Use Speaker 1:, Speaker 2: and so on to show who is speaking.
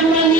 Speaker 1: আমরা